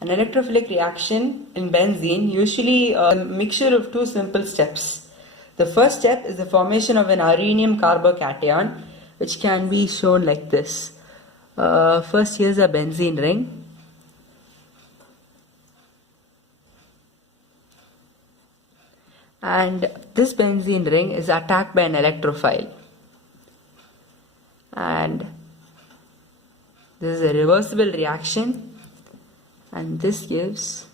An electrophilic reaction in benzene usually a mixture of two simple steps. The first step is the formation of an uranium carbocation, which can be shown like this. First, here's a benzene ring. And this benzene ring is attacked by an electrophile. And this is a reversible reaction, and this gives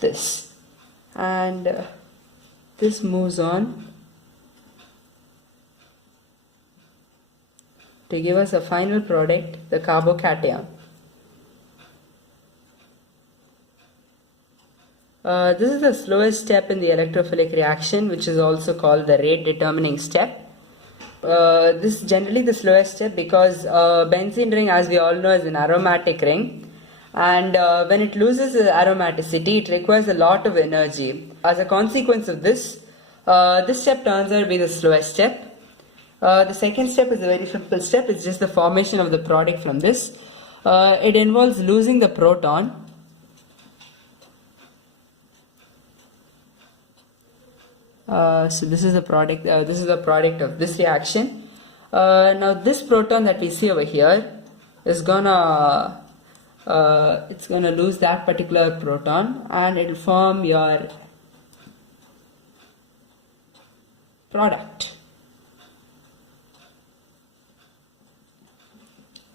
this, and this moves on to give us a final product, the carbocation. This is the slowest step in the electrophilic reaction, which is also called the rate determining step. This is generally the slowest step because benzene ring, as we all know, is an aromatic ring, and when it loses its aromaticity, it requires a lot of energy. As a consequence of this, this step turns out to be the slowest step. The second step is a very simple step. It's just the formation of the product from this. It involves losing the proton. So this is the product. This is the product of this reaction. Now this proton that we see over here is gonna it's gonna lose that particular proton, and it will form your product.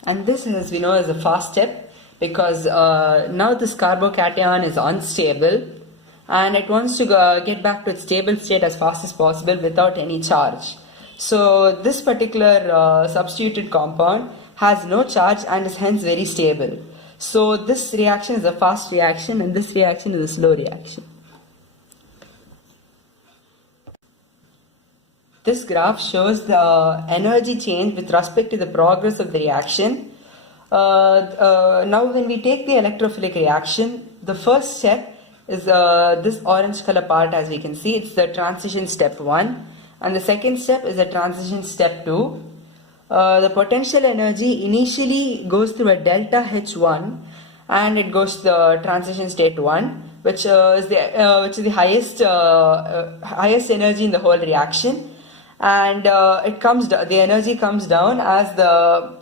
And this, as we know, is a fast step because now this carbocation is unstable and it wants to get back to its stable state as fast as possible without any charge. So this particular substituted compound has no charge and is hence very stable. So this reaction is a fast reaction and this reaction is a slow reaction. This graph shows the energy change with respect to the progress of the reaction. Now when we take the electrophilic reaction, the first step is this orange color part, as we can see. It's the transition step 1, and the second step is the transition step 2. The potential energy initially goes through a delta H1 and it goes to the transition state 1, which is the highest energy in the whole reaction. And the energy comes down as the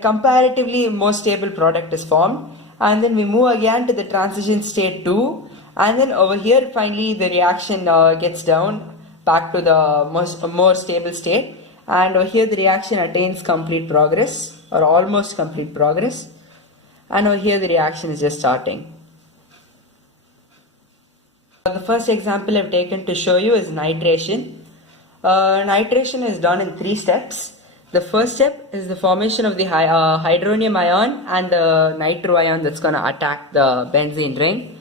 comparatively more stable product is formed, and then we move again to the transition state 2, and then over here finally the reaction gets down back to the more stable state, and over here the reaction attains complete progress or almost complete progress, and over here the reaction is just starting. The first example I've taken to show you is nitration. Nitration is done in 3 steps. The first step is the formation of the hydronium ion and the nitro ion that's going to attack the benzene ring.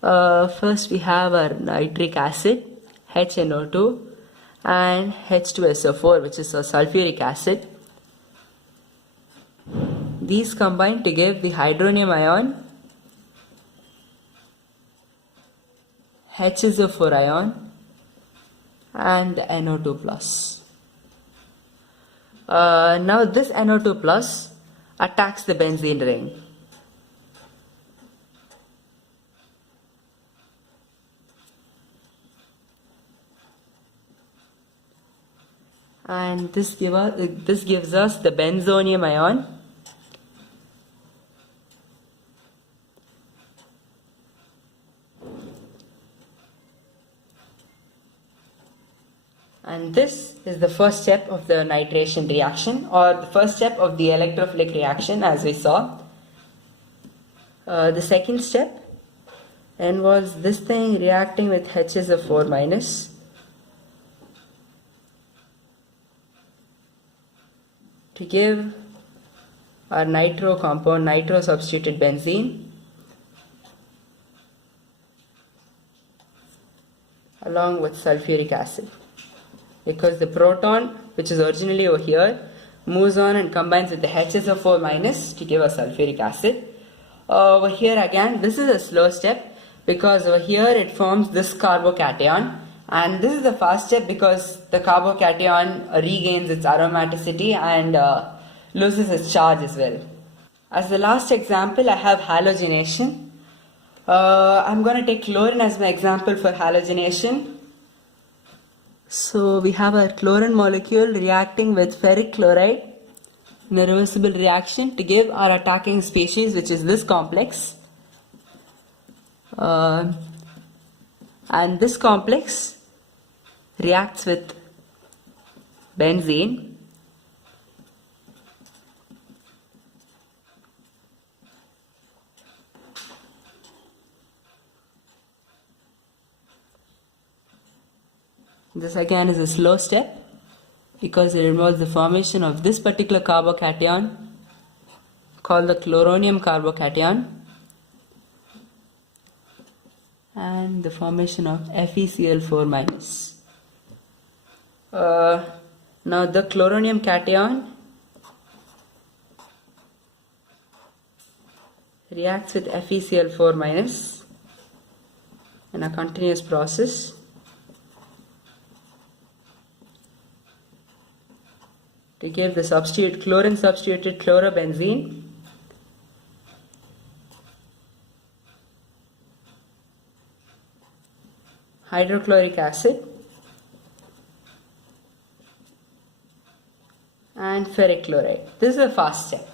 First we have our nitric acid, HNO2, and H2SO4, which is a sulfuric acid. These combine to give the hydronium ion, HSO4 ion, and the NO2 plus. Now this NO2 plus attacks the benzene ring. And this gives us the benzonium ion. And this is the first step of the nitration reaction, or the first step of the electrophilic reaction, as we saw. The second step involves this thing reacting with HSO4 minus to give our nitro compound, nitro substituted benzene, along with sulfuric acid. Because the proton, which is originally over here, moves on and combines with the HSO4 minus to give us sulfuric acid. Over here again, this is a slow step because over here it forms this carbocation, and this is the fast step because the carbocation regains its aromaticity and loses its charge as well. As the last example, I have halogenation. I'm going to take chlorine as my example for halogenation. So we have a chlorine molecule reacting with ferric chloride in a reversible reaction to give our attacking species, which is this complex. And this complex reacts with benzene. This again is a slow step because it involves the formation of this particular carbocation called the chloronium carbocation and the formation of FeCl4 minus. Now the chloronium cation reacts with FeCl4 minus in a continuous process. To give the substitute chlorine substituted chlorobenzene, hydrochloric acid and ferric chloride. This is a fast step.